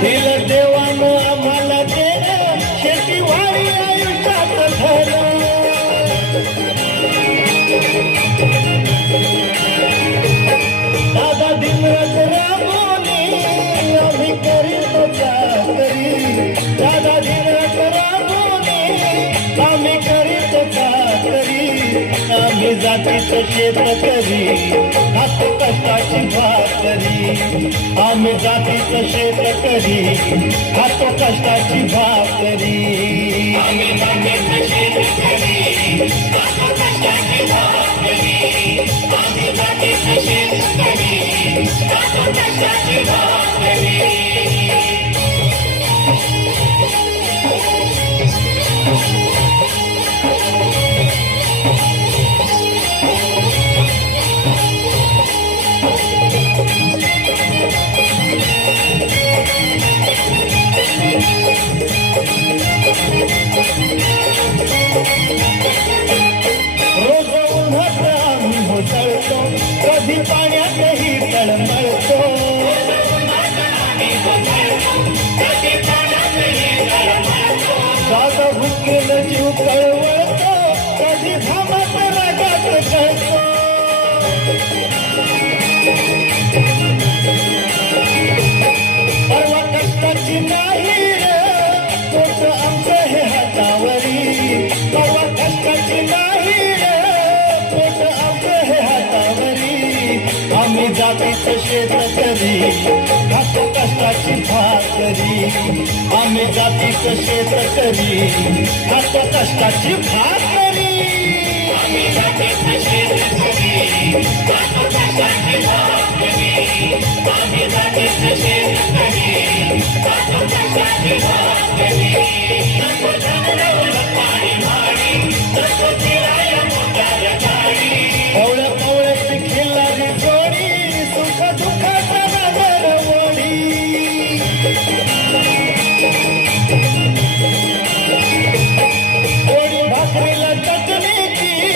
दिलं देवानं आम्हाला देणं शेतीवाडी आयुष्यात धन दादा दिनरात राबवणे आम्ही करीत चाकरी दादा दिनरात राबवणे आम्ही करीत चाकरी आम्ही जातीचं शेतकरी हात कष्टाची भाकरी आम्ही जातीचं शेतकरी हात कष्टाची भाकरी आम्ही जातीचं शेतकरी हात कष्टाची भाकरी आम्ही जातीचं शेतकरी हात कष्टाची भाकरी रोज उन्हात आम्ही होतळतो कधी पाण्यातही तळमळतो साधा भुकेल जीव कळवळतो कधी घामात रागात कळतो परवा कष्टाची नाही तोच आमचं हे हातावरी परवा कष्टाची नाही तोच आमचं हे हातावरी आम्ही जातीचं शेतकरी खातो कष्टाची भाकरी आम्ही जातीचं शेतकरी खातो कष्टाची भाकरी आम्ही जातीचं शेतकरी खातो कष्टाची भाकरी आम्ही जातीचं शेतकरी खातो कष्टाची भाकरी नको जंगलावर पाणी भाडी नको फिरायला मोठ्या गाडी कवळ्या कवळ्याची खिल्लारी जोडी सुख दुःखाचा नगर ओढी पोळी भाकरीला चटणीची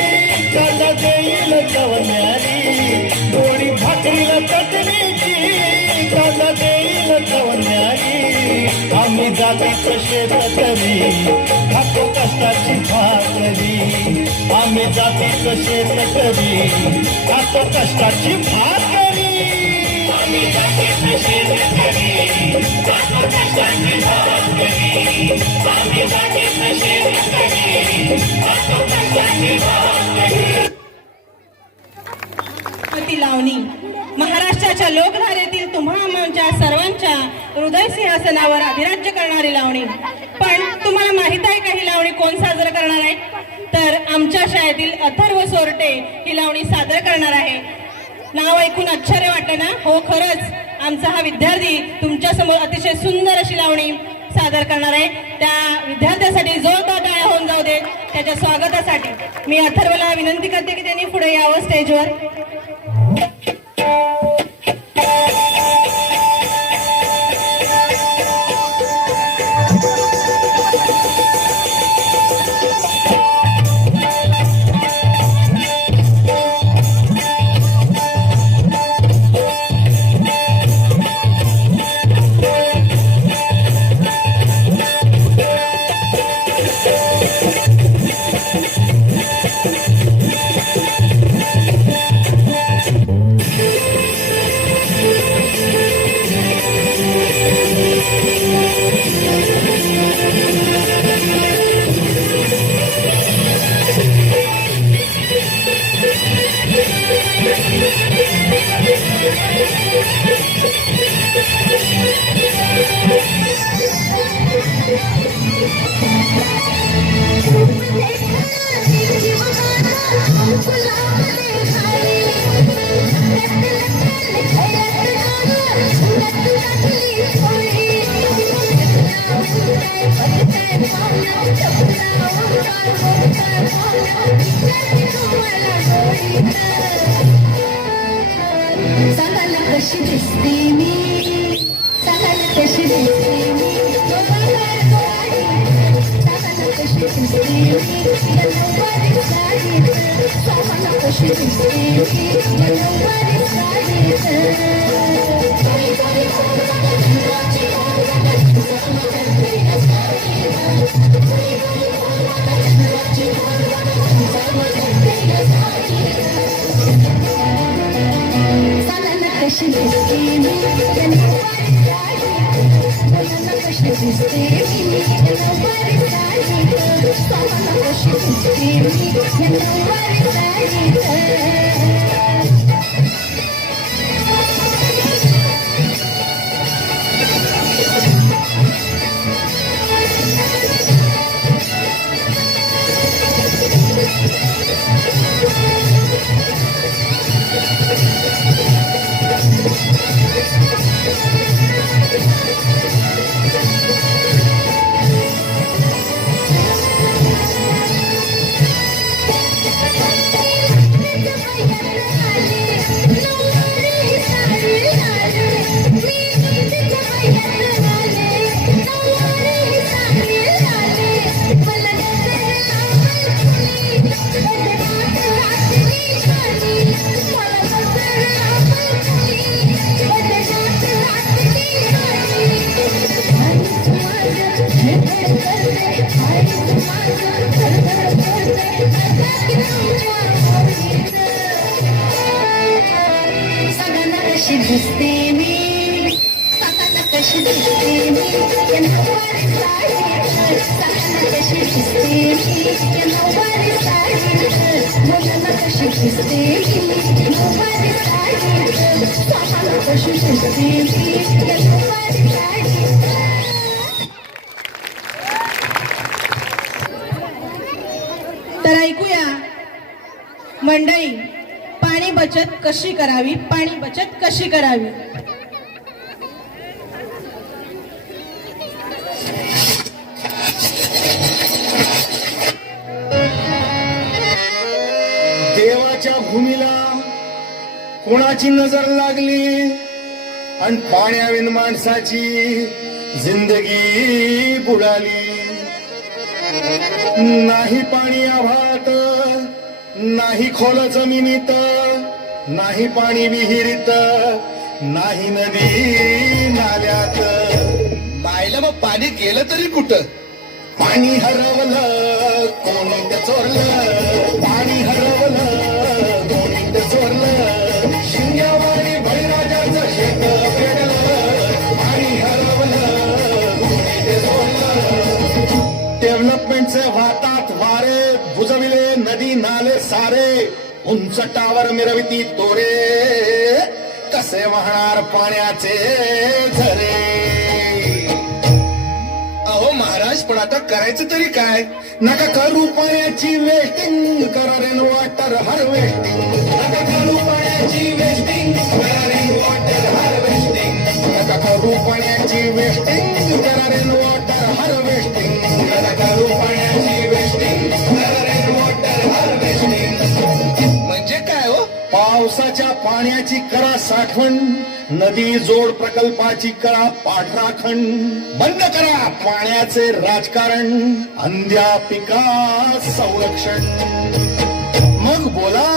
कांदा देईल चवण्यारी पोळी भाकरीला चटणीची कांदा देईल चवण्यारी आम्ही जातीचं शेतकरी खातो कष्टाची भाकरी आम्ही जातीचं शेतकरी खातो कष्टाची भाकरी आम्ही जातीचं शेतकरी खातो कष्टाची भाकरी आम्ही जातीचं शेतकरी खातो कष्टाची भाकरी ती लावणी महाराष्ट्राच्या लोकधारेतील तुम्हा आमच्या सर्वांच्या हृदय सिंहासनावर अधिराज्य करणारी लावणी पण तुम्हाला माहित आहे का ही लावणी कोण सादर करणार आहे तर आमच्या शाळेतील अथर्व सोरटे ही लावणी सादर करणार आहे नाव ऐकून आश्चर्य वाटलं ना हो खरंच आमचा हा विद्यार्थी तुमच्या समोर अतिशय सुंदर अशी लावणी सादर करणार आहे त्या विद्यार्थ्यासाठी जोरदार टाळ्या होऊन जाऊ दे त्याच्या स्वागतासाठी मी अथर्वला विनंती करते की त्यांनी पुढे यावं स्टेजवर कशी दिसते मी तर ऐकूया मंडळी, पाणी बचत कशी करावी, पाणी बचत कशी करावी. देवाच्या भूमीला कोणाची नजर लागली आणि पाण्याविन माणसाची जिंदगी बुडाली. नाही पाणी आभाळात, नाही खोल जमिनीत, नाही पाणी विहिरीत, नाही नदी नाल्यात. मायला मग पाणी गेलं तरी कुठं? पाणी हरवलं कोणी ते चोरलं, पाणी हरवलं कोणी ते चोरलं. शिंग्यावाणी बळीराजाचं शेत पेटलं, पाणी हरवलं कोणी ते चोरलं. डेव्हलपमेंटचे वाहतात वारे, बुजविले नदी नाले सारे, उंच टावर मिरविती तोरे, कसे वाहणार पाण्याचे झरे. अहो महाराज, पण आता करायचं तरी काय? नका करू पाण्याची वेस्टिंग, करा रेन वॉटर हार्वेस्टिंग. नका करू पाण्याची वेस्टिंग, करा रेन वॉटर हार्वेस्टिंग. नका करू पाण्याची वेस्टिंग, करा रेन वॉटर हार्वेस्टिंग. नका करू पाण्याची वेस्टिंग, करा रेन वॉटर हार्वेस्टिंग. म्हणजे काय हो? पावसाच्या पाण्याची करा साठवण, नदी जोड प्रकल्पाची करा पाठराखण. बंद करा पाण्याचे राजकारण, अंध्या पिका संरक्षण. मग बोला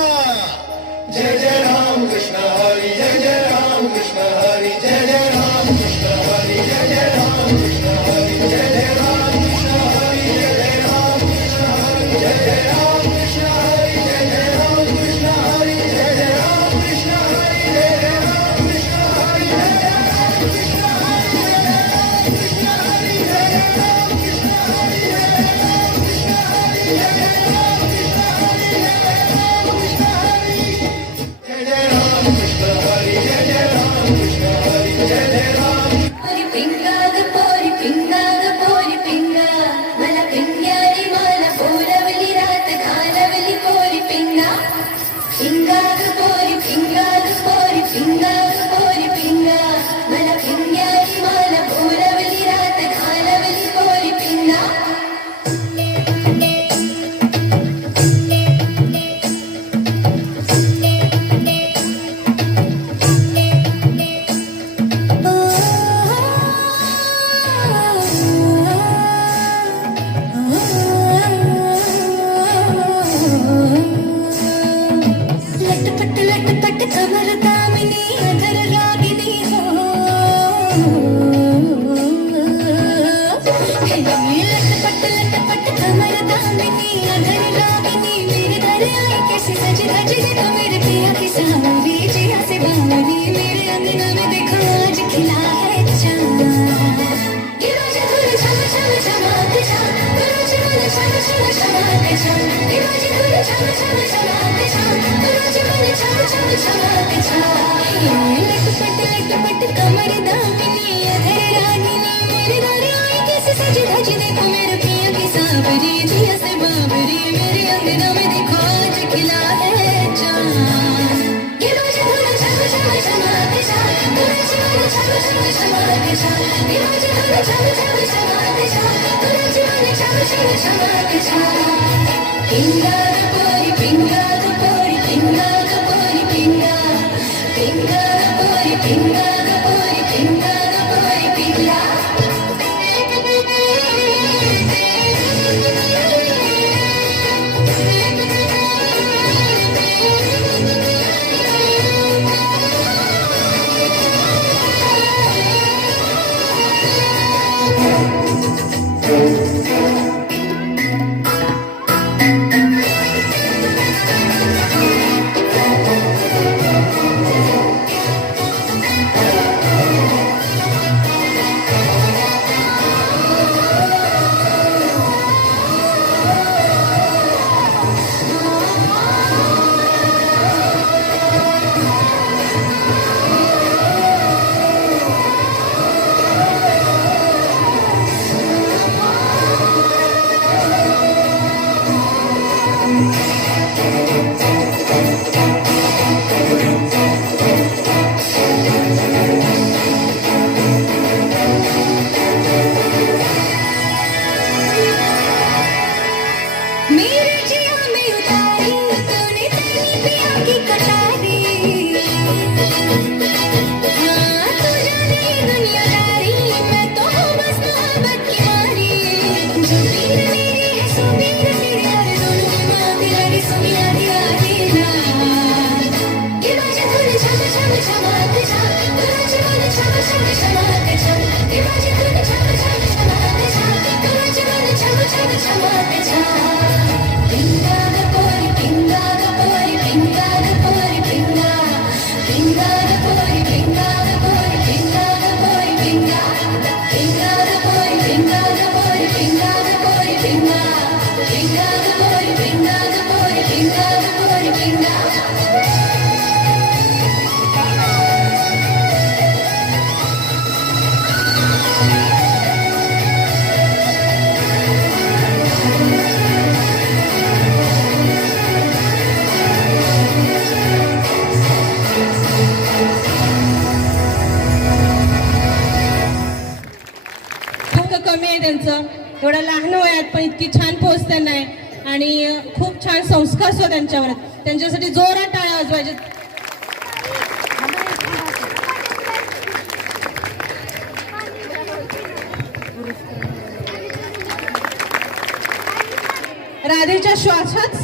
जय जय राम कृष्ण हरी, जय जय राम कृष्ण हरी, जय जय राम कृष्ण हरी, जय जय राम कृष्ण हरी, जय जय राम कृष्ण हरी, जय जय राम कृष्ण हरी, जय जय राम कृष्ण हरी, जय जय राम कृष्ण हरी, जय जय राम कृष्ण हरी, जय जय राम कृष्ण हरी, जय जय राम कृष्ण हरी, जय जय राम कृष्ण हरी, जय जय राम कृष्ण हरी, जय जय राम कृष्ण हरी, जय जय राम कृष्ण हरी, जय जय राम कृष्ण हरी, जय जय राम कृष्ण हरी, जय जय राम कृष्ण हरी, जय जय कमर दामिनी अधर रागिनी हो लटपट कमर दामिनी अधर रागिनी मेरे घर आई कैसे सज धज देखो मेरे पिया की सावरी जिया से बावरी मेरे अंगना में देखो आज खिला है चांद ये रोज धुल छम छम चमक छम रोज मन छम छम चमक छम ये रोज धुल छम छम चमक छम रोज मन छम छम चमक छम लटपट कमर दामिनी अधर रागिनी मेरे घर आई कैसे सज धज देखो मेरे पिया की सावरी जिया से बावरी मेरे अंगना में देखो आज खिला है चांद ये रोज धुल छम छम चमक छम रोज मन छम छम चमक छम ये रोज धुल छम छम चमक छम रोज मन छम छम चमक छम पिंगा पोरी पिंगा पोरी पिंगा पोरी पिंगा पिंगा पोरी पिंगा पोरी पिंगा पोरी पिंगा मेरे जिया में उतारी तूने तेरी पिया की कटारी हाँ तू जाने दुनियादारी मैं तो हूँ बस मोहब्बत की मारी जो पीर मेरी है सो पीर तेरी हर दोनों की माँ तेरी सुनिया दिया देना ये रोज धुल छम छम चमक छम रोज मन छम छम चमक छम ये रोज धुल छम छम चमक छम रोज मन छम छम चमक छम पिंगा पोरी पिंगा पोरी पिंगा पोरी पिंगा पिंगा पोरी पिंगा पोरी पिंगा पोरी पिंगा पिंगा पोरी पिंगा पोरी पिंगा पोरी पिंगा पिंगा पोरी पिंगा पोरी पिंगा पोरी पिंगा हक्क कमी आहे त्यांचं एवढ्या लहान वयात पण इतकी छान पोच त्यांना आहे आणि खूप छान संस्कार सुद्धा त्यांच्यावर आहेत. त्यांच्यासाठी जोरात टाळ्या वाजवायच्या. राधेच्या श्वासात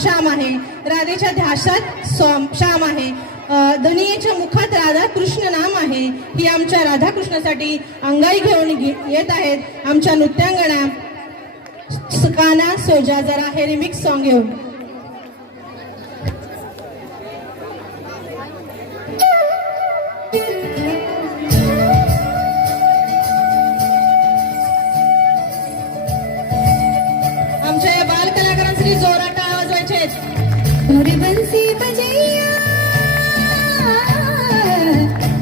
श्याम आहे राधेच्या ध्यासात श्याम आहे धनियेच्या मुखात राधा कृष्ण नाम आहे ही आमच्या राधाकृष्णासाठी अंगाई घेऊन येत आहेत आमच्या नृत्यांगणा सकाना सोजा जरा हे रिमिक्स सॉन्ग घेऊन. आमच्या या बाल कलाकारांसाठी जोरात टाळ्या वाजवायचे आहेत. मोरे बंसी बजैया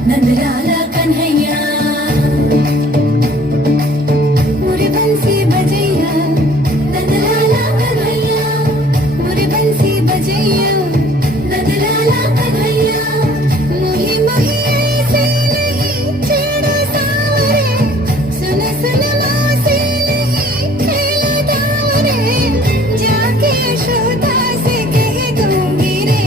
नंदलाला कन्हैया मोरे बंसी बजैया नंदलाला कन्हैया मोरे बंसी बजैया नंदलाला कन्हैया मोही मोही ऐसे नहीं छेड़ा सावरे सुन सुन मासे नहीं खेला दावरे जाके यशोदा से कह दूंगी रे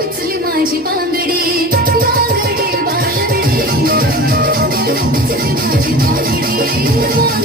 पिचली माझी बांगडी बांगडी बांगडी पिचली माझी बांगडी बांगडी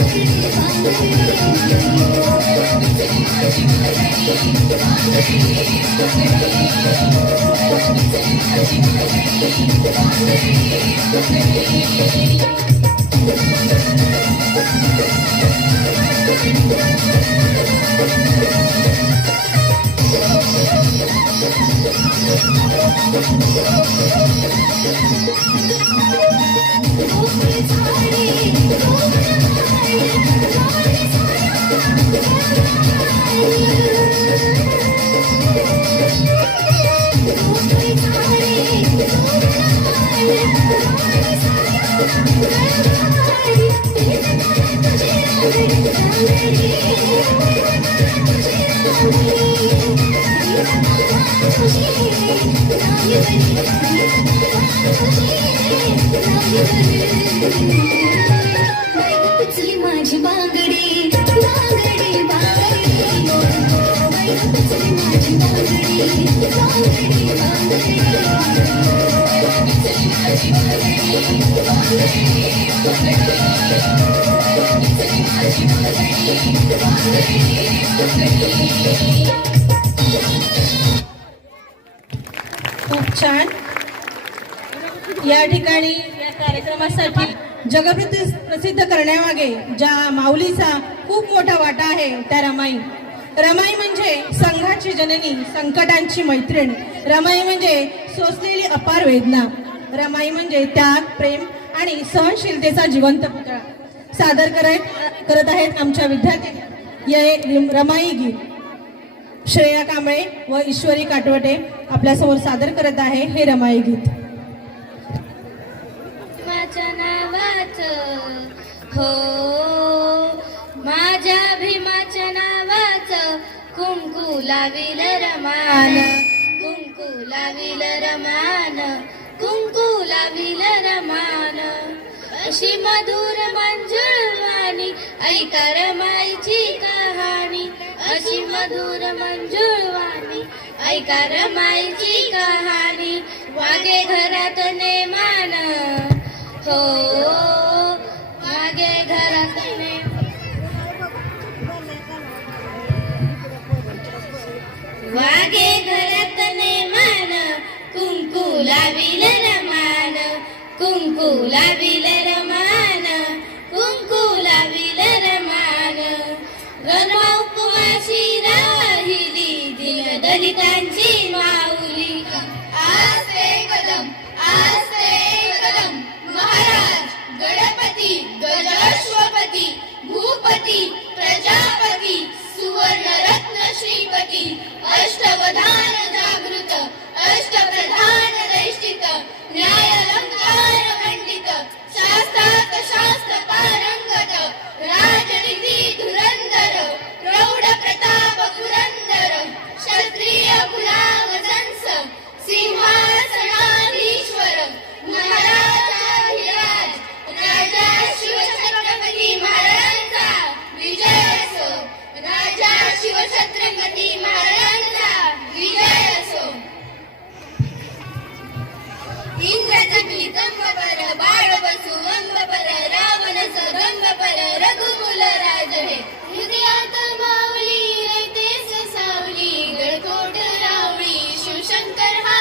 पिचली माझी बांगडी बांगडी बांगडी पिचली माझी बांगडी बांगडी खूप छान. या ठिकाणी या कार्यक्रमासाठी जगप्रसिद्ध करण्यामागे ज्या माऊलीचा खूप मोठा वाटा आहे त्या रमाई. रमाई म्हणजे संघाची जननी, संकटांची मैत्रीण. रमाई म्हणजे सोसलेली अपार वेदना. रमाई म्हणजे त्याग, प्रेम आणि सहनशीलतेचा जिवंत पुतळा. सादर करत आहेत आमच्या विद्यार्थी ये रमाई गीत. श्रेया कांबळे व ईश्वरी काटवटे आपल्यासमोर सादर करत आहे हे रमाई गीत. माझ्या नावाचं हो, माझ्या भीमाच्या नावाचं कुंकू लाविल रमान, कुंकू लाविल रमान, कुंकू लाविल रमान. अशी मधुर मंजुळवाणी ऐका रमाईची कहाणी, अशी मधुर मंजुळवाणी ऐका रमाईची कहाणी. वागे घरात नेमान हो, वागे घरात वागे घरात नेमान, कुंकू लाविल रमान, कुंकू लाविल रमान, कुंकू लाविल रमान. रमा उपवासी राहिली दिन दलितांची माऊली. आस्ते कदम, आस्ते कदम, महाराज गणपती गजाश्वपती भूपती प्रजापती सुवर्णरत्न श्रीपती अष्टवधान जागृत अष्टप्रधान दैष्टित न्यायालंकार खंडित शास्त्रात शास्त्र पारंगत राजनीती धुरंधर प्रौढ प्रताप पुरंदर क्षत्रिय कुलावजंस सिंहासनाधीश्वर महाराजाधिराज राजा शिवछत्रपती महाराजांचा विजय असो, राजा शिवछत्रपती महाराजांचा विजय असो. इंद्रजगली कंबपर बाळ बसू अंबपर रावण सगंबपर रघुकुल राज हे. हृदयात माऊली रयतेस सावली गडकोट रावळी शिवशंकर हा.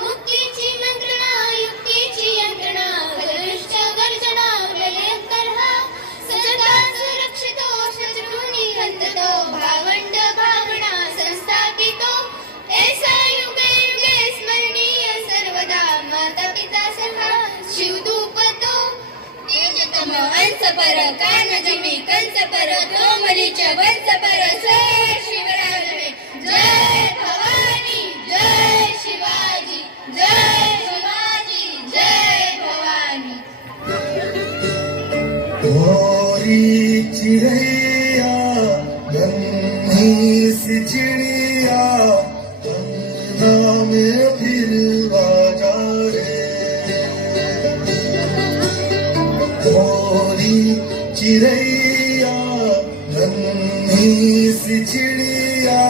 मुक्तीची मंत्रणा युक्तीची यंत्रणा कलरुष्ट गर्जना प्रलयंकर हा. सदा सुरक्षितो शत्रूंनी खंततो भावंड भावना संस्थापितो. ऐसा युगे युगे स्मरणीय सर्वदा माता पिता सखा शिवदूपतो. तेजतम अंश पर कान जिमी कंस पर तोमलीच्या वंश पर जय शिवराज हे. जय भवानी जय शिवाजी जय शिवाजी जय भवानी. गोरी चिड़ैया गन्नी सी चिड़िया, अंगना में चिड़ैया नन्ही सी चिड़िया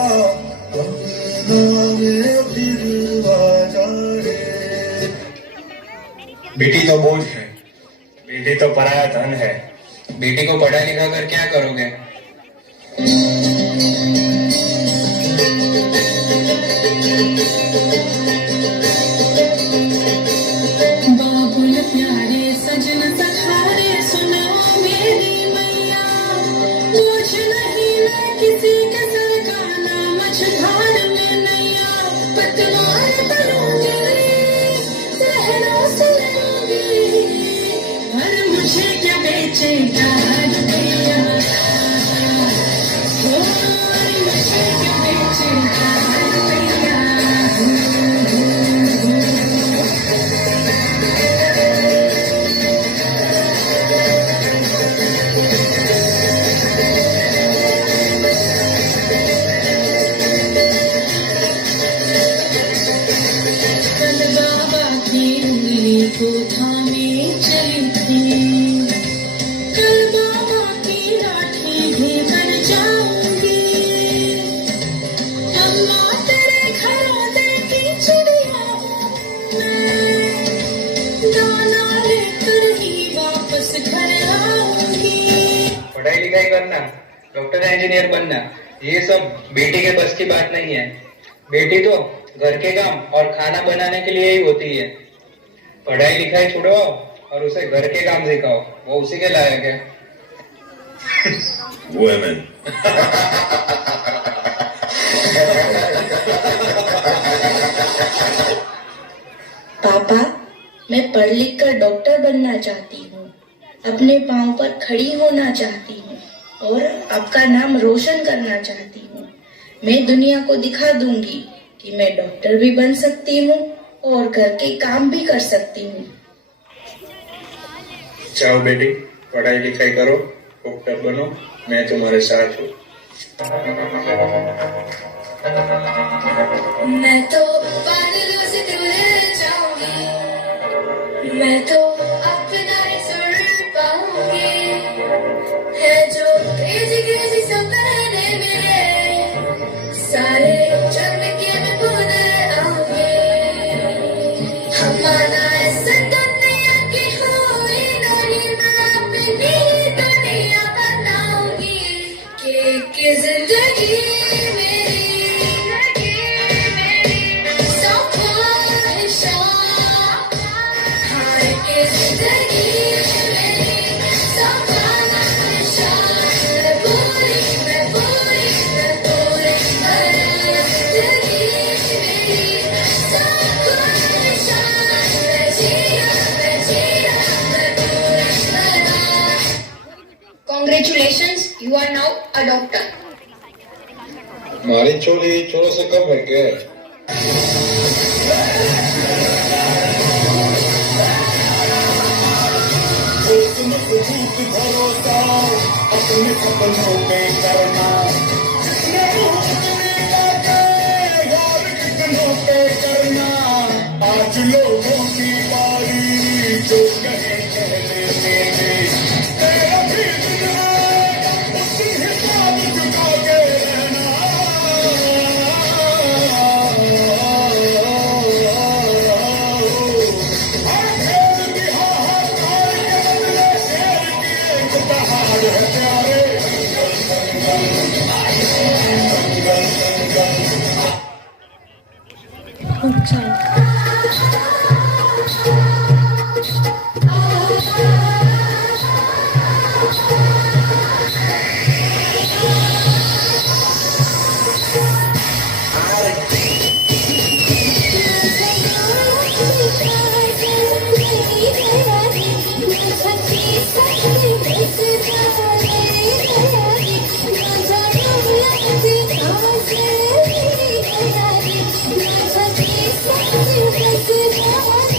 अंगना में फिर आ जाए। बेटी तो बोझ है, बेटी तो पराया धन है। बेटी को पढ़ा लिखा कर क्या करोगे? बाबुल प्यारे सजन सखारे सुनाओ मेरी मैया, बोझ नहीं मैं किसी के सर का ना मझधार में नैया। पतवार बनूंगी लहरों से लड़ूंगी, पर मुझे क्या बेचेगा रुपया, ओ मुझे क्या बेचेगा रुपया। कल बाबा की उंगली को थामे चली थी, कल बाबा की लाठी भी बन जाऊंगी। अम्मा तेरे घरौंदे की चिड़िया हूँ मैं, दाना लेकर ही वापस घर आऊंगी। पढ़ाई लिखाई करना, डॉक्टर इंजीनियर बनना, ये सब बेटी के बस की बात नहीं है। बेटी तो घर के काम और खाना बनाने के लिए ही होती है। पढ़ाई लिखाई छुड़वाओ और उसे घर के काम सिखाओ, वो उसी के लायक है। Women. पापा, मैं पढ़ लिख कर डॉक्टर बनना चाहती हूँ, अपने पाँव पर खड़ी होना चाहती हूँ और आपका नाम रोशन करना चाहती हूँ। मैं दुनिया को दिखा दूंगी कि मैं डॉक्टर भी बन सकती हूँ और घर के काम भी कर सकती हूँ। जाओ बेटी, पढ़ाई लिखाई करो, डॉक्टर बनो, मैं तुम्हारे साथ हूँ। मैं तो बादलों से दूर जाऊंगी, मैं तो अपना ही सुर पाऊंगी। है जो क्रेजी क्रेजी सपने मेरे, सारे चंद के मैं भूल आऊंगी। हमारा ऐसा दुनिया की हुई नहीं, मैं अपनी दुनिया बनाऊंगी। कि जिंदगी Congratulations, you are now a doctor. हमारी चोली चोरों से कम है क्या? भरोसा अपने सपनों पे करना, जितने उतने लगे यार कितनों पे करना। आज लोगों की बारी जो कहे कह लेने, तेरा भी दिन आएगा उसी हिसाब चुका के रहना। हर खेल की हाहाकार के बदले शेर की एक दहाड़ है प्यारे। Thank you.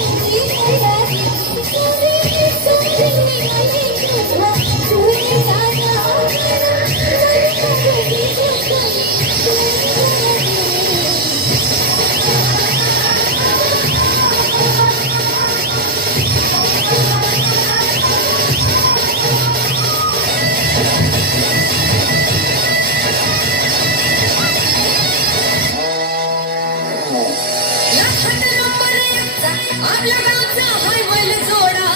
आपल्या गावचा हाय बैल जोडा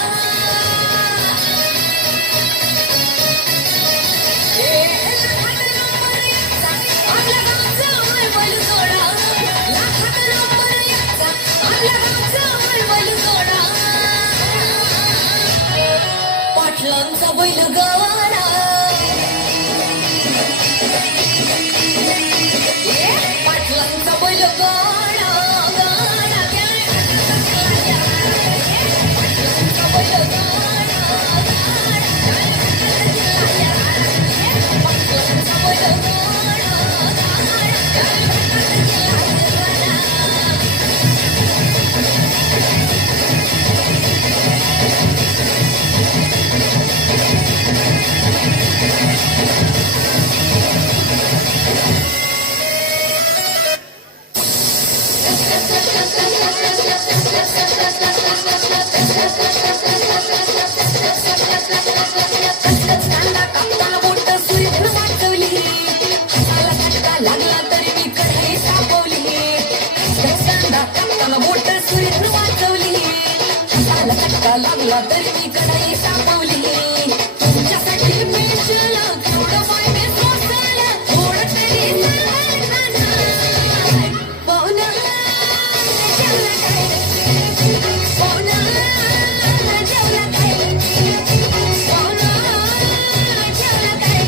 आपल्या गावचा हाय बैल जोडा लाखात नंबर याचा आपल्या गावचा हाय बैल जोडा पाटलांचा बैल गवारा पाटलांचा बैल गाडा गाडा पाटलांचा बैल गाडा पाटलांचा बैल कांदा कापताना बोट सुरीत वाचवली हाताला झटका लागला तरी मी कढई सापवली कांदा कापताना बोट सुरीत वाचवली हाताला झटका लागला तरी मी कढई सापवली तुमच्यासाठी पेशल थोडं वाईने सोसलं थोडं तरी पाहुणा जेवला काय पाहुणा जेवला काय पाहुणा जेवला काय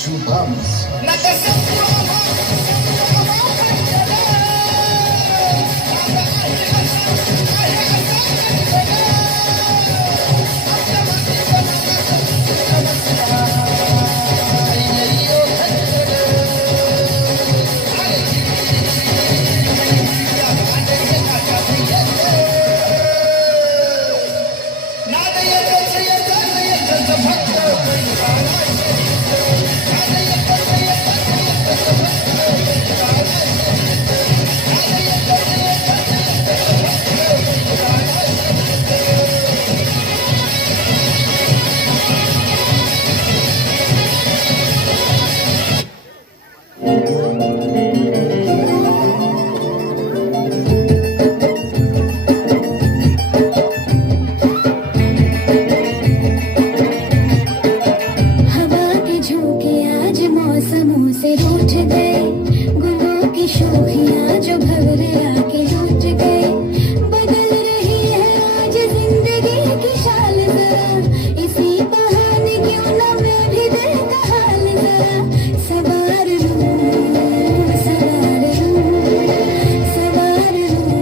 शुभम हवा के झोंके आज मौसमों से रूठ गए गुलों की शोखियां जो भंवरे आके लूट गए बदल रही है आज जिंदगी की चाल जरा इसी बहाने क्यों ना मैं भी दिल का हाल जरा सवार लूं सवार लूं सवार लूं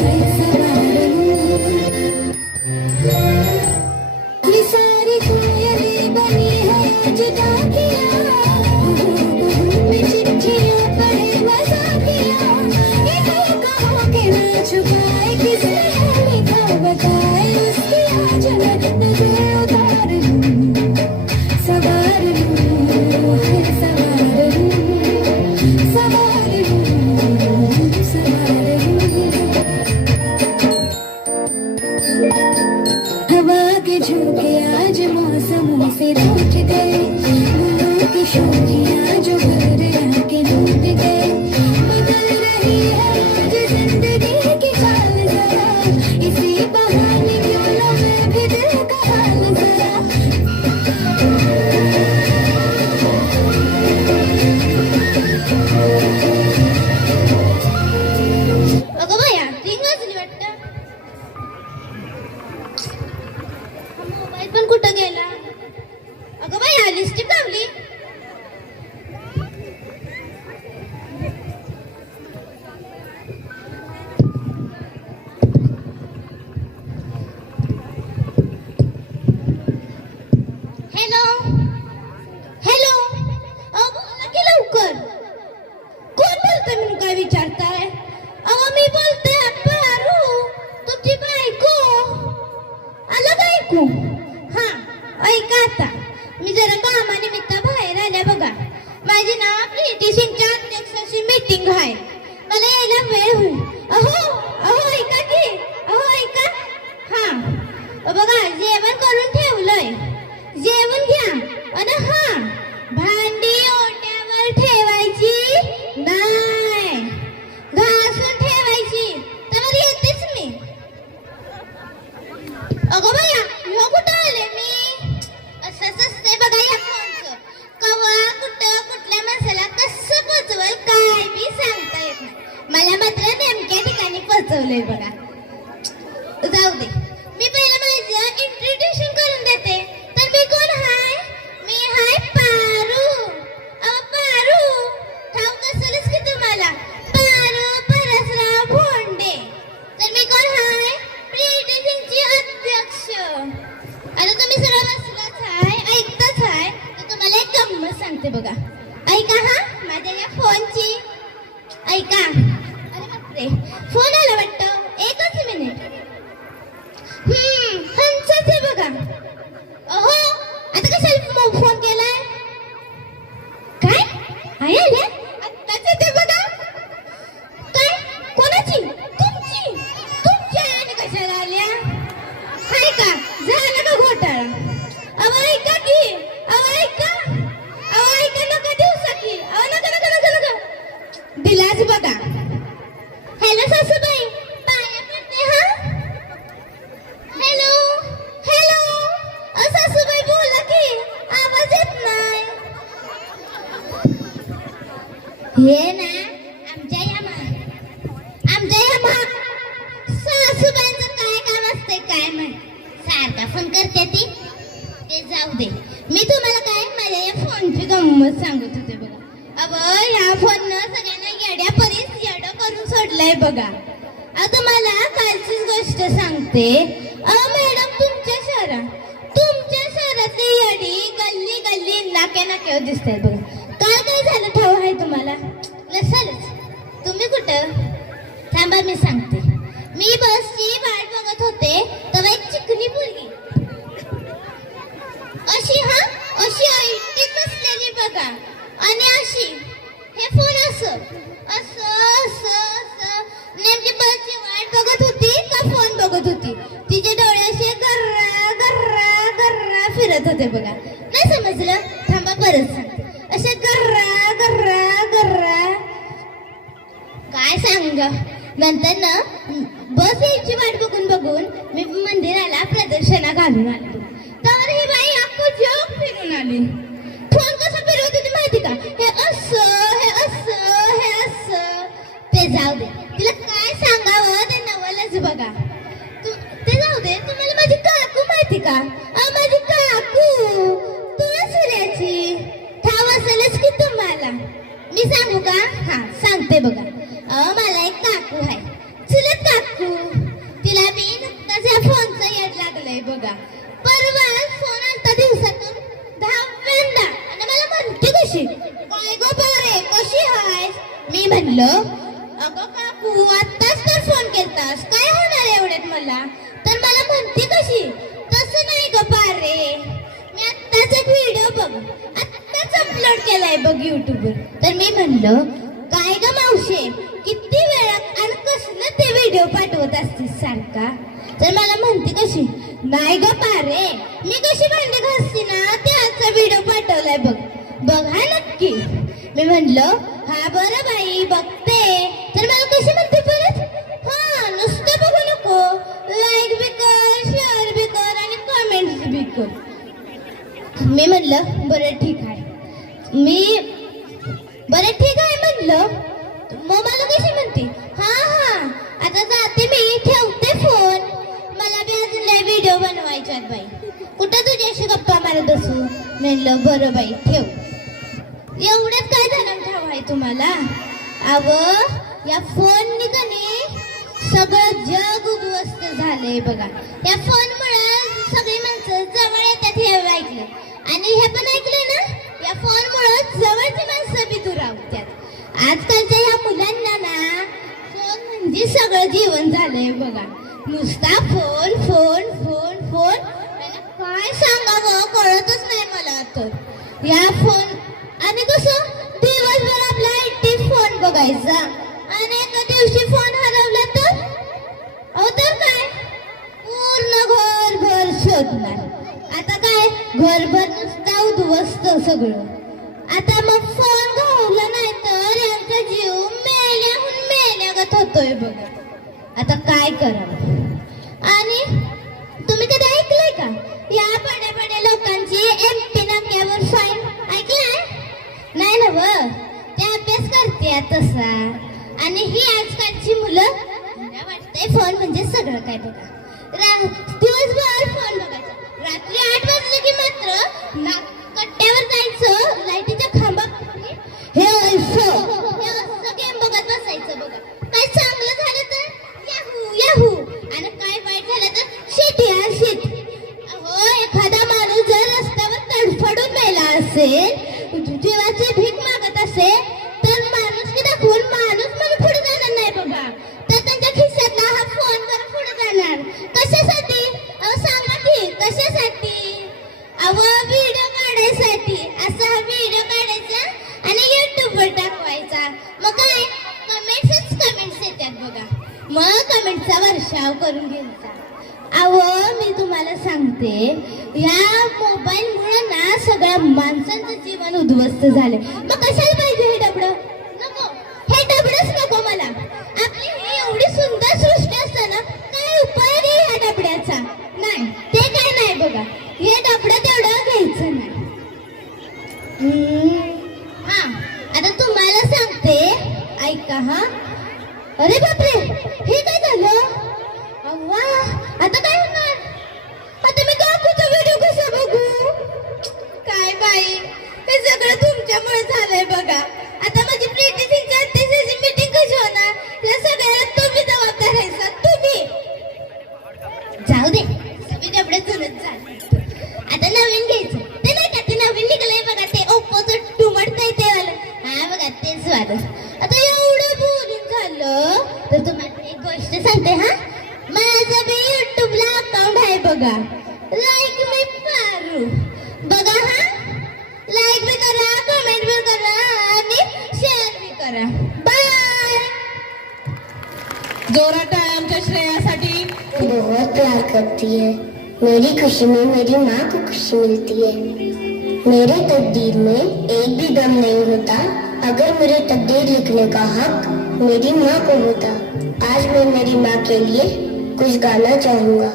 हाय सवार लूं ये सारी कोयली बनी है आज डाकिया में चिट्ठियां पढ़े मजाकिया ये विचारताय? अहो मी बोलते पारू, तुमची बायको. आलं का ऐकू? हा, ऐका आता. मी जरा कामानिमित्त बाहेर आल्या बघा. माझी ना प्रिटिशिंगच्या अध्यक्षाची मीटिंग आहे. मला यायला वेळ होईल. अहो ऐका की, अहो ऐका. हा बघा, जेवण करून ठेवलंय, जेवण घ्या. आणि हा, भांडी ओट्यावर ठेवायची नाही, घासून ठेवायची. तर येतेच मी. अगो बाया, ह्यो कुठं आले मी? असंच असते बघा या फोनचं. कवा कुठं कुठल्या माणसाला कसं पोचवल काय बी सांगता येत नाही. मला मात्र नेमक्या ठिकाणी पोचवलंय बघा. जाऊ दे, मी पहिलं माझं इंट्रोड्युक्शन करून देते. तर मी कोण हाय? मी हाय पारू. अहो पारू, ठाऊक असेलच की तुम्हाला, पारू परसराव भोंडे. तर मी कोण हाय? प्रिटिशिंगची अध्यक्ष. आता तुम्ही सगळं बसलाच हाय, ऐकताच हाय. तर तुम्हाला एक गंमत सांगते बघा. ऐका हा, माझ्या या फोनची. ऐका. अरे बापरे, फोन आला वाटतं. एकच मिनिट. हंचाच आहे बघा. अहो, आता कशाला फोन केलाय? काय आहे आले? आत्ताच येते बघा. काय? कोणाची? तुमची? तुमच्या आणि कशाला आल्या? हाय का? झालं का घोटाळा? अहो ऐका की, अहो ऐका, अहो ऐका. नका दिवसा की, अहो नका. दिलाच बघा. हॅलो सासूबाई, पाया पडते हा. हॅलो, सासूबाई बोला की, आवाज येत नाही. हे ना आमच्या या सासूबाईंचं काय काम असतंय काय माहित. सारखा फोन करते ती. ते जाऊ दे, मी तुम्हाला काय माझ्या या फोनची गंमत सांगत होते बघा. अबो, या फोननं सगळ्यांना येड्यापरीस येडं करून सोडलंय बघा. आता मला कालचीच गोष्ट सांगते. मॅडम, तुमच्या शहरातली येडी गल्ली नाक्यावर दिसतात बघा. काय झालं ठाऊ आहे तुम्हाला? नसेलच. तुम्ही कुठं? थांबा मी सांगते. मी बसची वाट बघत होते तेव्हा एक चिकनी मुलगी अशी ऐटीत बसलेली बघा. आणि अशी हे फोन असं नेमकी बसची वाट बघत होती का फोन बघत होती? तिचे डोळे असे गर्रा फिरत होते बघा. नाही समजलं? थांबा परत सांगते. असे गर्रा काय सांगा. नंतर ना बस यायची वाट बघून मी मंदिराला प्रदर्शना घालून आले. तर ही बाई अख्खं जग फिरून आली. फोन कसा फिरवत होती माहिती का? हे असं. ते जाऊ दे, तिला काय सांगावं ते नवलच बघा. ते जाऊ दे, तुम्हाला माझी काकू माहिती का? माझी काकू तुळसुऱ्याची. ठाव असेलच की तुम्हाला. मी सांगू का? हा सांगते बघा. मला एक काकू आहे, चुलत काकू. तिला मी नुकताच या फोनचं येड लागलंय बघा. परवा फोन आलता दिवसातून 10व्यांदा. आणि मला म्हणते कशी, काय गो बरे कशी आहेस? मी म्हणलं, अगं काकू, आत्ताच तर फोन केलतास, काय होणार एवढ्यात मला? तर मला म्हणते कशी, तसं नाही ग पारे, मी आत्ताच एक व्हिडिओ आत्ताच अपलोड केलाय बघ युट्यूबवर. तर मी म्हणलं, काय ग मावशे, किती वेळात आणि कसलं ते व्हिडिओ पाठवत असतीस सारखा? तर मला म्हणते कशी, नाही ग पारे, मी कशी भांडी घासते ना त्याचा व्हिडिओ पाठवलाय बघा नक्की. मी म्हणलं, हा बरं बाई बघते. तर मला कशी म्हणते परत, हा नुसतं बघू नको, लाईक बी कर, शेअर बी कर आणि कमेंट्स बी कर. मी म्हणलं बरं ठीक आहे. म्हणलं, मग मला कशी म्हणते, हा आता जाते मी, ठेवते फोन, मला बी अजून लय व्हिडिओ बनवायच्यात बाई, कुठं तुझ्याशी गप्पा मारत बसू. म्हणलं बरं बाई ठेव. एवढंच काय झालं ठाव आहे तुम्हाला? या फोननी कनी सगळं जग उद्ध्वस्त झालंय बघा. या फोनमुळे सगळी माणसं जवळ येतात हे ऐकलं, आणि हे पण ऐकलंय ना, या फोनमुळे जवळची माणसं बी दुरावतात. आजकालच्या या मुलांना ना झालंय बघा. नुसता फोन फोन फोन फोन. काय सांगावं कळतच नाही मला तर. या फोन आणि कसं दिवसभर आपला ऍक्टिव्ह फोन बघायचा आणि एका दिवशी फोन हरवला तर अहो तर काय पूर्ण घरभर शोधणार. आता काय घरभर नुसता उद्ध्वस्त सगळं. आता मग फोन घावला नाही तर यांचा जीव मेल्याहून मेल्यागत होतोय बघा. आता काय करावं. आणि तुम्ही कधी ऐकलंय का या बड्या बड्या लोकांची एमपी नाक्यावर फाईन ऐकलंय? नाही ना व ते अभ्यास करते तसा. आणि ही आजकालची मुलं मला वाटतंय फोन म्हणजे सगळं काय बघा. दिवसभर फोन बघायचा. रात्री 8 वाजले की मात्र कट्ट्यावर जायचं लाईटीच्या खांबाखाली हे असं गेम बघत बसायचं बघा. काय चांगलं झालं तर याहू याहू आणि काय वाईट झालं तर शिट या शिट. अहो एखादा माणूस जर रस्त्यावर तडफडून मेला असेल जीवाची भीक मागत असेल तर माणूस की दाखवून माणूस म्हणून पुढे जाणार नाही बाबा. तर त्यांच्या खिशातला हा फोनवर पुढे जाणार. कशासाठी अहो सांगा की कशासाठी. अहो व्हिडिओ काढायसाठी. असा हा व्हिडिओ काढायचा आणि युट्यूबवर टाकवायचा. मग काय कमेंट्स येतात बघा. मग कमेंटचा वर्षाव करून घ्यायचा. अहो मी तुम्हाला सांगते या मोबाईलमुळे ना सगळ्या माणसांचं जीवन उद्ध्वस्त झाले. मग कशाला पाहिजे हे डबडं नको. हे डबडच नको मला. आपली ही एवढी सुंदर सृष्टी असताना काय उपयोग आहे ह्या डबड्याचा. नाही ते काय नाही बघा. हे डबडं तेवढं घ्यायचं नाही. हा आता तुम्हाला सांगते ऐका हा. अरे बापरे हे काय झालं. अव्वा आता काय होणार. आता मी काकूचा व्हिडिओ कसा बघू. काय बाई हे सगळं तुमच्यामुळे झालंय बघा. आता माझी प्रीती सिंगच्या अध्यक्षाची मीटिंग कशी होणार. या सगळ्याला तुम्ही जबाबदार आहे. तुम्ही जाऊ दे सगळे एवढे जुनच झाले. आता नवीन घ्यायचं ते नाही का. ते नवीन निघलंय बघा. ते ओप्पोचं टुमटतंय ते वालं. हा बघा तेच वालं. आता एवढं बोलून झालं तर तुम्हाला एक गोष्ट सांगते हा. माझं बी युट्यूबला अकाउंट आहे बघा. लाईक मी पारू बघा हा. लाईक भी करा कमेंट भी करा आणि शेअर भी करा. बाय. जोरात टाळ्या आमच्या श्रेयासाठी. बहुत प्यार करती है. मेरी खुशी में मेरी माँ को खुशी मिलती है. मेरे तकदीर में एक भी गम नहीं होता. अगर मेरे तकदीर लिखने का हक मेरी माँ को होता. आज मैं मेरी माँ के लिए कुछ गाना चाहूँगा.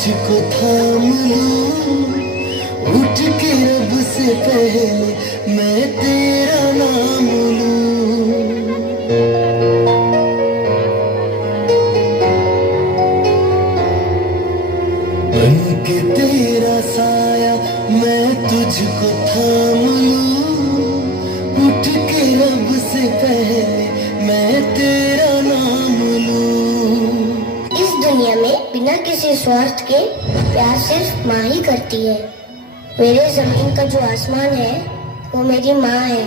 तुझको थाम लूं, उठ के रब से पहले मैं तेरा नाम लूं। बन के तेरा साया मैं तुझको थाम लूं, उठ के रब से पहले मैं तेरा स्वार्थ के प्यार सिर्फ माँ ही करती है। मेरे जमीन का जो आसमान है वो मेरी माँ है।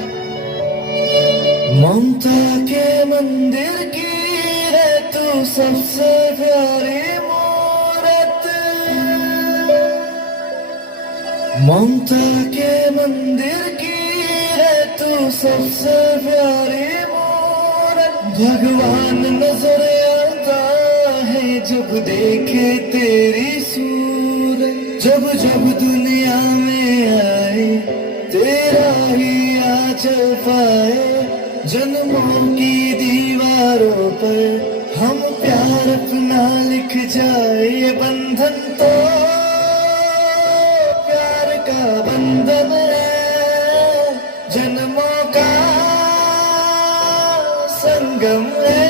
ममता के मंदिर की है तू सबसे प्यारी मूरत। ममता के मंदिर की है तू सबसे प्यारी मूरत। भगवान नजर आता है जब देखे तेरी सूरत। जब जब दुनिया में आए तेरा ही आंचल पाए। जन्मों की दीवारों पर हम प्यार अपना लिख जाए। ये बंधन तो प्यार का बंधन है, जन्मों का संगम है।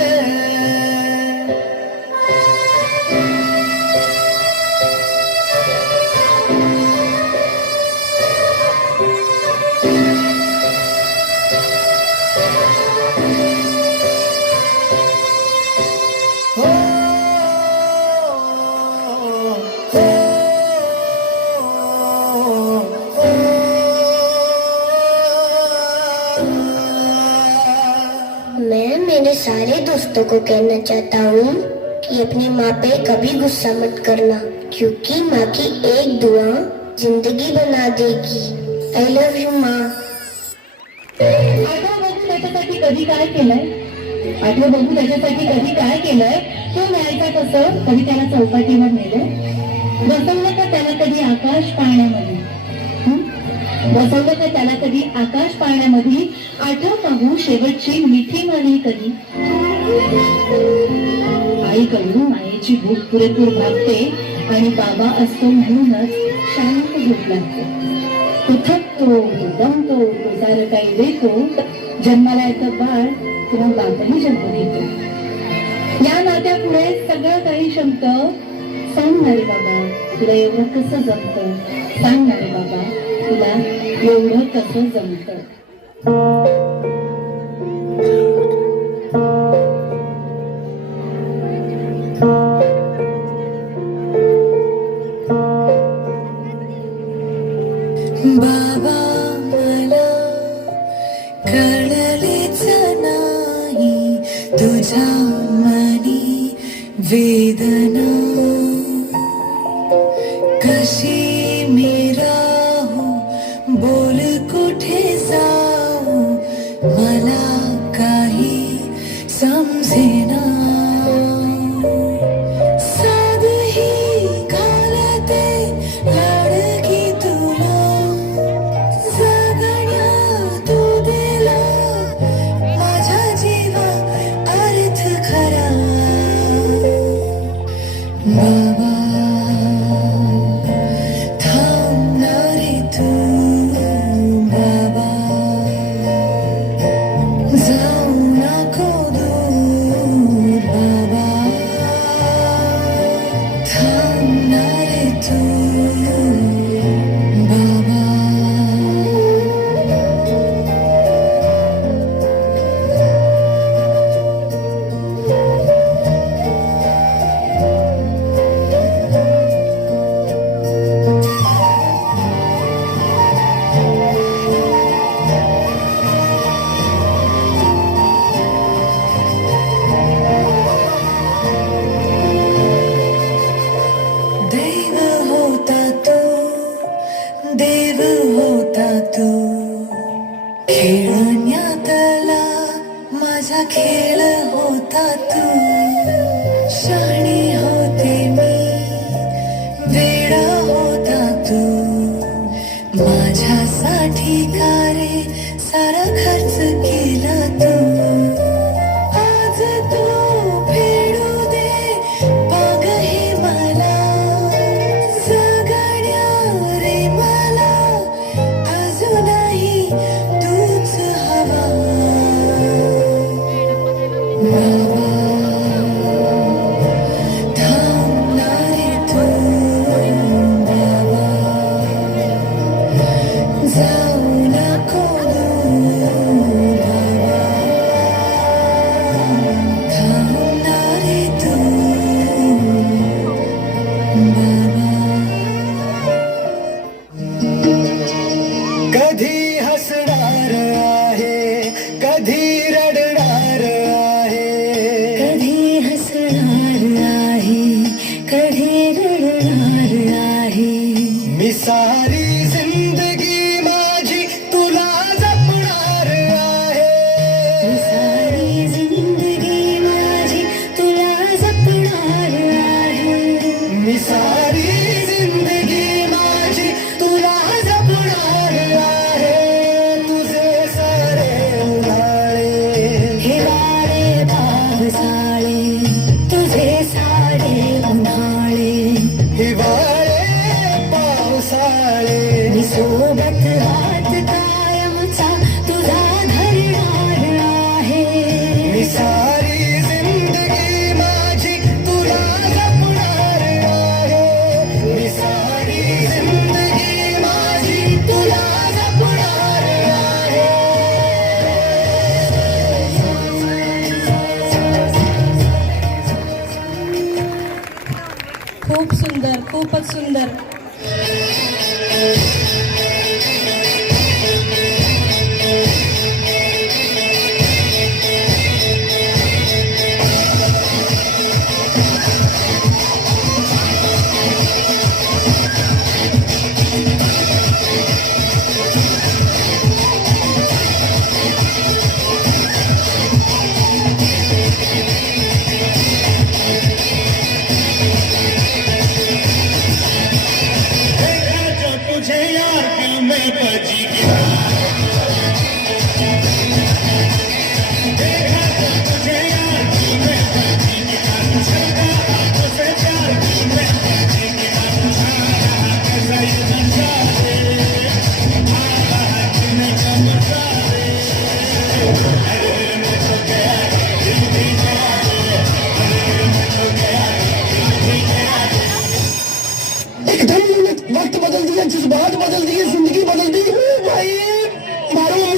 मैं मेरे सारे दोस्तों को कहना चाहता हूँ कि अपनी माँ पे कभी गुस्सा मत करना, क्योंकि माँ की एक दुआ जिंदगी बना देगी। आई लव यू माँ। आठवं बघू त्याच्यासाठी कधी काय केलंय, आठवं बघू त्याच्यासाठी कधी काय केलंय. तो न्यायचा कसं, कधी त्याला चौपाटीवर नेलं, बसवलं का त्याला कधी आकाश पाळण्यामध्ये, बसवलं का त्याला कधी आकाश पाळण्यामध्ये. आठव पाहू शेवटची मिठी मारली कधी. आईकडून मायेची भूक पुरेपूर भागते आणि बाबा असतो म्हणूनच शांत झोप लागते. तो थकतो, तो दमतो, तो सारं काही देतो. जन्माला येतं बाळ किंवा बापही जन्म घेतो. या नात्यापुढे सगळं काही शमतं. सांग ना रे बाबा तुला एवढं कसं जमतं, सांग ना रे बाबा तुला एवढं कसं जमतं. बाबा मला कळलेच नाही तुझ्या मनी वेदना. कशी मी राहू, बोल कुठे जाऊ, मला काही समजेना. साधही घालते लाडकी तुला, जगण्या तू दिला माझ्या जीवा अर्थ खरा. बाबा थांबणारे तू, बाबा जाऊ नको दूर. बाबा थांबणारे तू, बाबा. देव होता तू, देव होता तू, खेळण्यातला माझा खेळ होता तू. शाणी होते मी, वेडा होता तू, माझ्यासाठी का रे सारा खर्च केला तू. आज तू फेडू दे पाग हे मला, जगण्या रे मला अजूनही तूच हवा. बाबा थांबणारे तू, बाबा जाऊ नको दूर. बाबा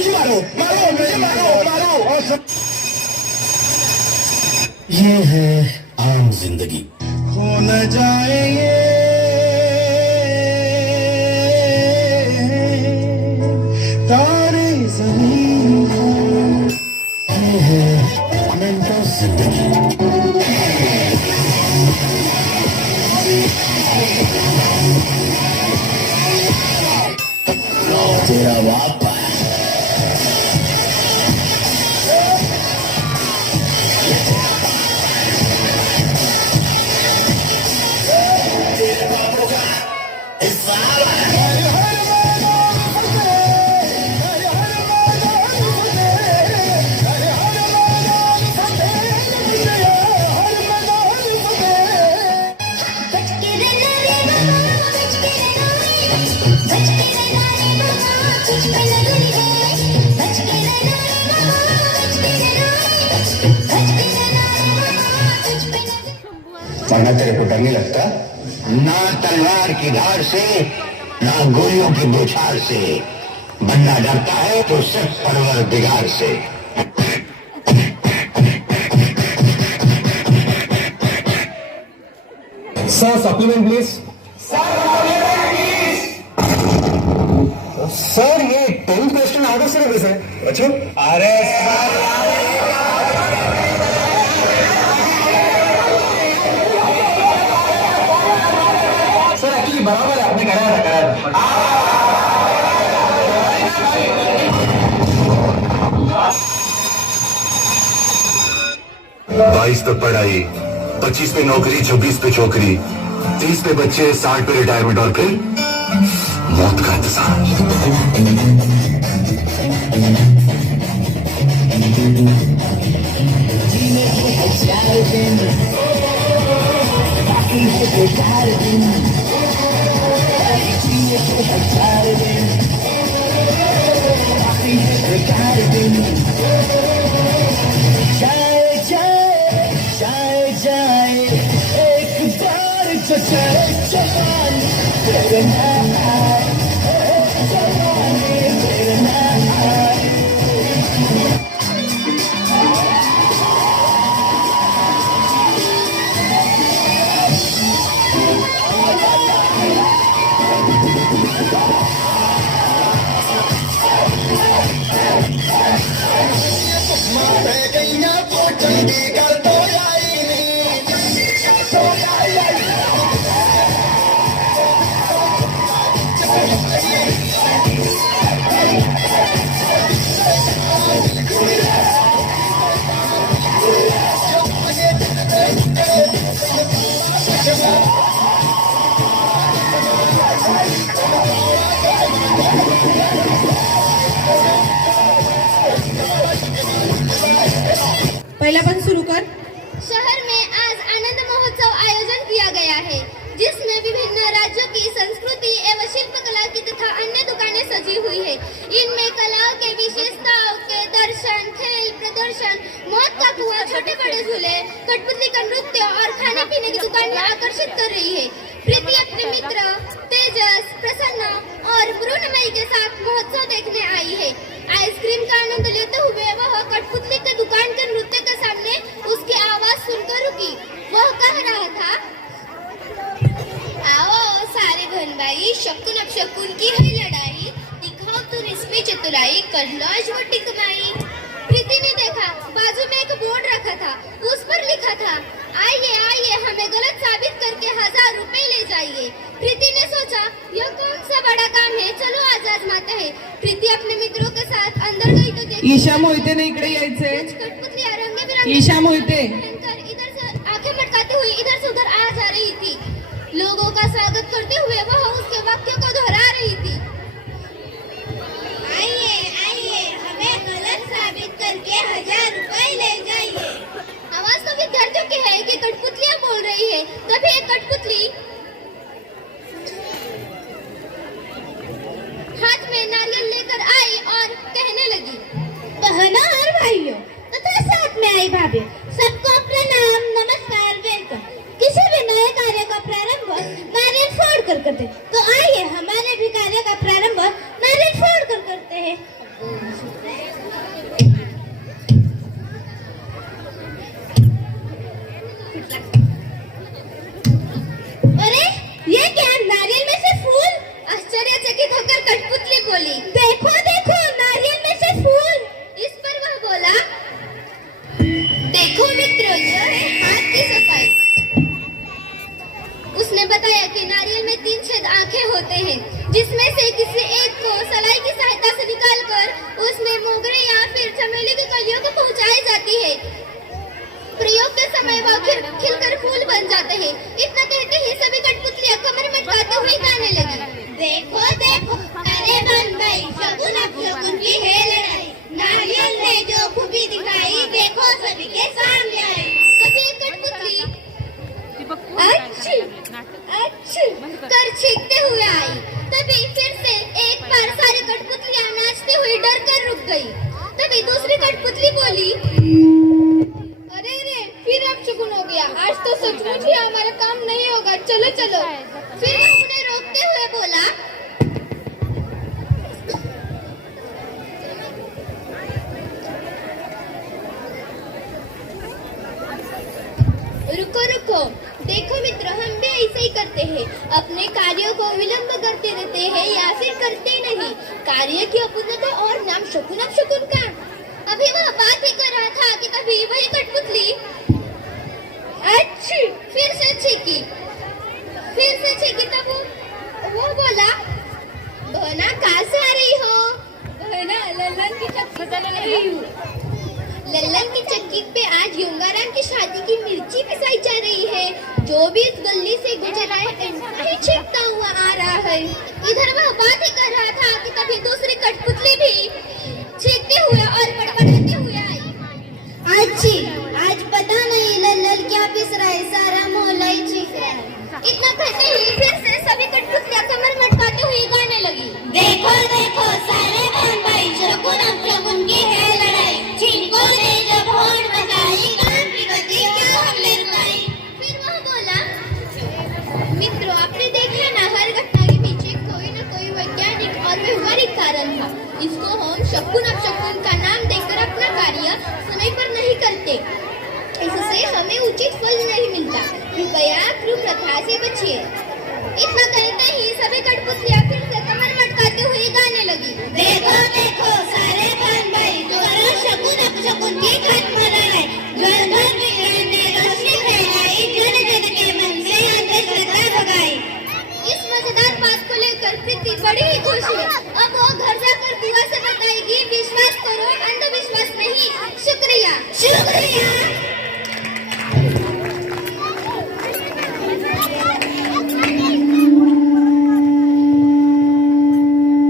मुझे मारो मारो मुझे मारो मारो और ये है आम जिंदगी। हो न जाए ये तारे ज़मीन को। ये है मेंटोस जिंदगी। तेरा बाप बच के रहना रे बाबा बच के रहना बच के रहना रे बाबा तुझ पे नजर है बच के रहना रे बाबा बच के रहना रे बाबा तुझ पे नजर। पढ़ना तेरे को डर नहीं लगता? ना तलवार की धार से ना गोलियों की बौछार से, बंदा डरता है तो सिर्फ परवरदिगार से। Sir supplement please. सर ये 10 क्वेश्चन आउट ऑफ सिलेबस है। अच्छा अरे सर एक्चुअली बराबर है, आपने कराया था। 22 पे पढ़ाई, 25 पे नौकरी, 26 पे छोकरी, 30 पे बच्चे, 60 पे रिटायरमेंट और फिर मौत का इंतजार। पहिला पण सुरू कर। शहर में आज आनंद महोत्सव आयोजन किया गया है, जिसमें विभिन्न राज्यों की संस्कृति एवं शिल्पकला की तथा अन्य दुकानें सजी हुई है। इनमें कलाओं के विशेषताओं के दर्शन, खेल प्रदर्शन, मौत का कुआं, छोटे बड़े झूले, कठपुतली का नृत्य और खाने पीने की दुकानें आकर्षित कर रही है। प्रीति अपने मित्र तेजस, प्रसन्न और मृणमयी के साथ महोत्सव देखने आई है। आइसक्रीम का आनंद लेते हुए वह कठपुतली के दुकान के नृत्य के सामने उसकी आवाज सुनकर रुकी। वह कह रहा था, आओ सारे बहन भाई, शकुन अब शकुन की है लड़ाई, दिखाओ तुम इसमें चतुराई, कर लो आज मोटी कमाई। प्रीति ने देखा बाजू में एक बोर्ड रखा था, उस पर लिखा था, आइए आइए हमें गलत साबित करके 1000 रुपए ले जाइए। प्रीति ने सोचा, यह कौन सा बड़ा काम है, चलो आज आजमाते हैं। प्रीति अपने मित्रों के साथ अंदर गई तो देखी ईशा मोहिते ने इकडे यायचंय। कुछ कठपुतलियां रंग-बिरंगी ईशा मोहिते इधर से आंखें मटकाती हुई इधर से उधर आ जा रही थी। लोगों का स्वागत करते हुए वह उसके वाक्य को दोहरा रही थी, आइए आइए हमें गलत साबित करके 1000 रुपए ले जाइए। आवाज तो विद्यार्थियों की है कि कठपुतलियां बोल रही है। तभी एक कठपुतली हाथ में नारियल लेकर आई और कहने लगी, बहनों और भाइयों तथा साथ में आई भाभी, सबको प्रणाम, नमस्कार, वेलकम। किसी भी नए कार्य का प्रारंभ नारियल फोड़ कर करते तो अरे ये क्या, नारियल में से फूल? आश्चर्यचकित होकर कठपुतली बोली, देखो देखो नारियल में से फूल। इस पर वह बोला, देखो मित्रों, यह है हाथ की सफाई। उसने बताया कि नारियल में 3 छेद आंखें होते हैं, जिसमें से किसी एक को सलाई की सहायता से निकालकर उसमें मोगरे या फिर चमेली की कलियों को पहुंचाई जाती है। प्रयोग के समय वह खिलकर फूल बन जाते हैं। इतना कहते ही सभी कठपुतलियां कमर मटकाते हुए गाने लगी, देखो देखो अरे बन भाई, शगुन अब शगुन की है लड़ाई, नारियल ने जो खूबी दिखाई, देखो सभी के सामने आई। तभी एक कठपुतली अच्छी अच्छी कर छींकते हुए आई। तभी फिर से एक बार सारी कठपुतलियां नाचती हुई डर कर रुक गई। तभी दूसरी कठपुतली बोली, अरे रे, फिर अब शगुन हो गया, आज तो सचमुच ही हमारा काम नहीं होगा, चलो चलो। फिर वह उन्हें रोकते हुए बोला, रुको रुको, देखो मित्र, हम भी ऐसे ही करते हैं, अपने कार्यों को विलंब करते रहते हैं या फिर करते नहीं। कार्य की अपूर्णता और नाम शकुन अब शकुन का। अभी वह बात ही कर रहा था कि तभी वही कठपुतली अच्छी फिर से छींकी। तब वो बोला, बहना कहाँ से आ रही हो? बहना लल्लन की चक्की से आ रही हूँ। लल्लन की चक्की पे आज योंगाराम की शादी की मिर्ची पिसाई जा रही है। जो भी इस गली से गुजर रहा है ही छींकता हुआ आ रहा है। इधर वह बात ही कर रहा था कि तभी दूसरी कठपुतली भी छींकते हुए और पटपटाते हुए आई। अच्छी, आज पता नहीं लल्लन क्या पिस रहा है, सारा मोहल्ला ही छींक रहा है। इतना कहते ही फिर से सभी कठपुतलियां कमर मटकाते हुए गाने लगी, देखो देखो सारे बहन भाई, शगुन अब शगुन की है लड़ाई, जिनको ने जब होड़ मचाई, काम की गति क्या हमने रुकाई। फिर वह बोला, मित्रों, आपने देखा ना, हर घटना के पीछे कोई न कोई वैज्ञानिक और व्यवहारिक कारण था। इसको हम शगुन अब शगुन का नाम देकर अपना कार्य समय पर नहीं करते, इससे हमें उचित फल नहीं मिलता। कृपया कुप्रथा से बचिए। इतना कहते ही सभी कठपुतलियां फिर से कमर मटकाते हुए गाने लगी, देखो देखो सारे बहन भाई, दोबारा शगुन अब शगुन की खत्म लड़ाई, घर घर विज्ञान ने रोशनी फैलाई, जन जन के मन से अंधश्रद्धा भगाई। इस मजेदार बात को लेकर प्रीति बड़ी ही खुश है। अब वो घर जाकर बुआ से बताएगी, विश्वास करो, अंधविश्वास नहीं। शुक्रिया शुक्रिया।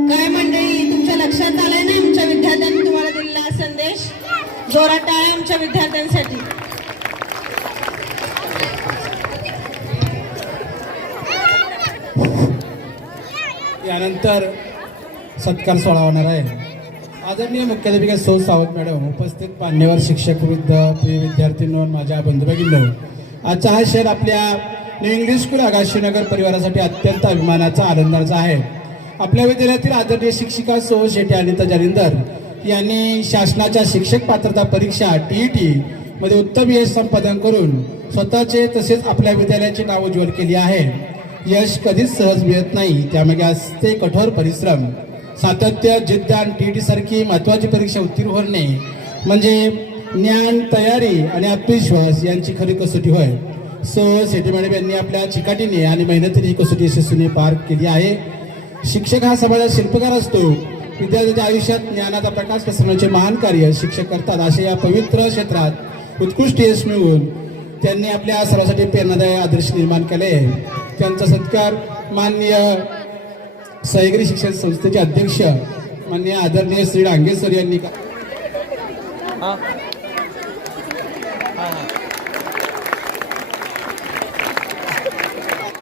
काय मंडळी, तुमच्या लक्षात आलंय ना आमच्या विद्यार्थ्यांनी तुम्हाला दिलेला संदेश? जोरात टाळ्या आमच्या विद्यार्थ्यांसाठी. यानंतर सत्कार सोहळा होणार आहे. आदरणीय मुख्याध्यापिका सौ सावंत मॅडम, उपस्थित मान्यवर शिक्षक प्रिय विद्यार्थ्यांनो, माझ्या बंधू भगिनींनो, आजचा हा क्षण आपल्या न्यू इंग्लिश स्कूल आगाशीनगर परिवारासाठी अत्यंत अभिमानाचा आनंदाचा आहे. आपल्या विद्यालयातील आदरणीय शिक्षिका सौ शेट्टी अनिता जालिंदर यांनी शासनाच्या शिक्षक पात्रता परीक्षा TET मध्ये उत्तम यश संपादन करून स्वतःचे तसेच आपल्या विद्यालयाचे नाव उज्ज्वल केले आहे. यश कधीच सहज मिळत नाही, त्यामागे असते कठोर परिश्रम, सातत्य, जिद्द आणि TET सारखी महत्त्वाची परीक्षा उत्तीर्ण होणे म्हणजे ज्ञान, तयारी आणि आत्मविश्वास यांची खरी कसोटी होय. सौ शेट्टी मॅडम यांनी आपल्या चिकाटीने आणि मेहनतीने ही कसोटी यशस्वीने पार केली आहे. शिक्षक हा समाजात शिल्पकार असतो. विद्यार्थ्यांच्या आयुष्यात ज्ञानाचा प्रकाश पसरवण्याचे महान कार्य शिक्षक करतात. अशा या पवित्र क्षेत्रात उत्कृष्ट यश मिळवून त्यांनी आपल्या सर्वांसाठी प्रेरणादायी आदर्श निर्माण केले. त्यांचा सत्कार माननीय सह्याद्री शिक्षण संस्थेचे अध्यक्ष माननीय आदरणीय श्री डांगे सर यांनी